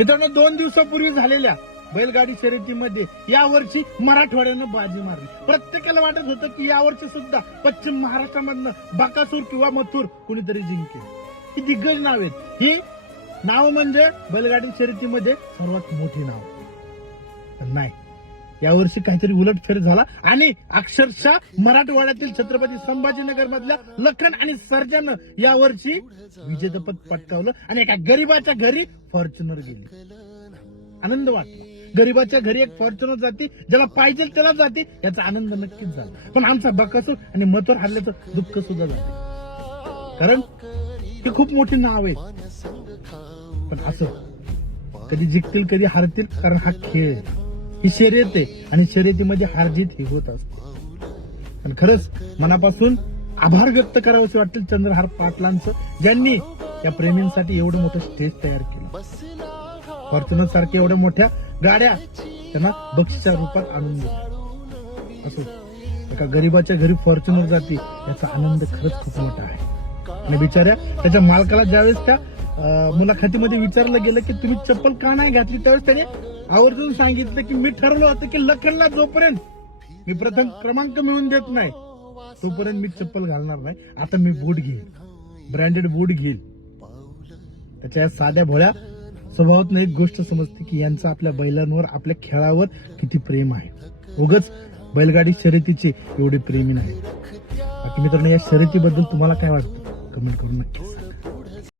मित्रांनो, 2 दिवसापूर्वी झालेल्या बैलगाडी शर्यतीमध्ये यावर्षी मराठवाड्यानं बाजी मारली. प्रत्येकाला वाटत होतं की यावर्षी सुद्धा पश्चिम महाराष्ट्रामधनं बकासूर किंवा मथुर कुणीतरी जिंकेल. ही दिग्गज नाव आहेत. ही नाव म्हणजे बैलगाडी शर्यतीमध्ये सर्वात मोठी नाव. पण नाही, यावर्षी काहीतरी उलटफेर झाला आणि अक्षरशः मराठवाड्यातील छत्रपती संभाजीनगर मधल्या लखन आणि सर्जानं यावर्षी विजेतेपद पटकावलं आणि एका गरीबाच्या घरी फॉर्च्युनर गेली. आनंद वाटला. गरीबाच्या घरी एक फॉर्च्युनर जाती, ज्याला पाहिजे त्याला जाती, याचा आनंद नक्कीच झाला. पण आमचा बकासूर आणि मथुर हरल्याचं दुःख सुद्धा झालं, कारण ही खूप मोठी नाव आहे. पण असं कधी जिंकतील कधी हारतील, कारण हा खेळ आहे, ही शर्यत आहे आणि शर्यतीमध्ये हारजीत ही होत असते. आणि खरंच मनापासून आभार व्यक्त करावेसे वाटतील चंद्रहार पाटलांचं, ज्यांनी या प्रेमींसाठी एवढं मोठं स्टेज तयार केलं. फॉर्च्युनर सारख्या एवढ्या मोठ्या गाड्या त्यांना बक्षिसाच्या रूपात आणून दिल्या. असो, एका गरीबाच्या घरी फॉर्च्युनर जाती, याचा आनंद खरंच खूप मोठा आहे. आणि बिचाऱ्या त्याच्या मालकाला ज्यावेळेस त्या मुलाखतीमध्ये विचारलं गेलं की तुम्ही चप्पल का नाही घातली, त्यावेळेस त्याने आवर्जून सांगितलं की मी ठरवलं होतं की लखनला जोपर्यंत मी प्रथम क्रमांक मिळवून देत नाही तोपर्यंत मी चप्पल घालणार नाही. आता मी बूट घेईल, ब्रँडेड बूट घेईल. त्याच्या साध्या भोळ्या स्वभावात एक गोष्ट समजते की यांचं आपल्या बैलांवर, आपल्या खेळावर किती प्रेम आहे. उगाच बैलगाडी शर्यतीची एवढी प्रेमी नाही. बाकी मित्रांनो, या शर्यतीबद्दल तुम्हाला काय वाटतं कमेंट करून नक्की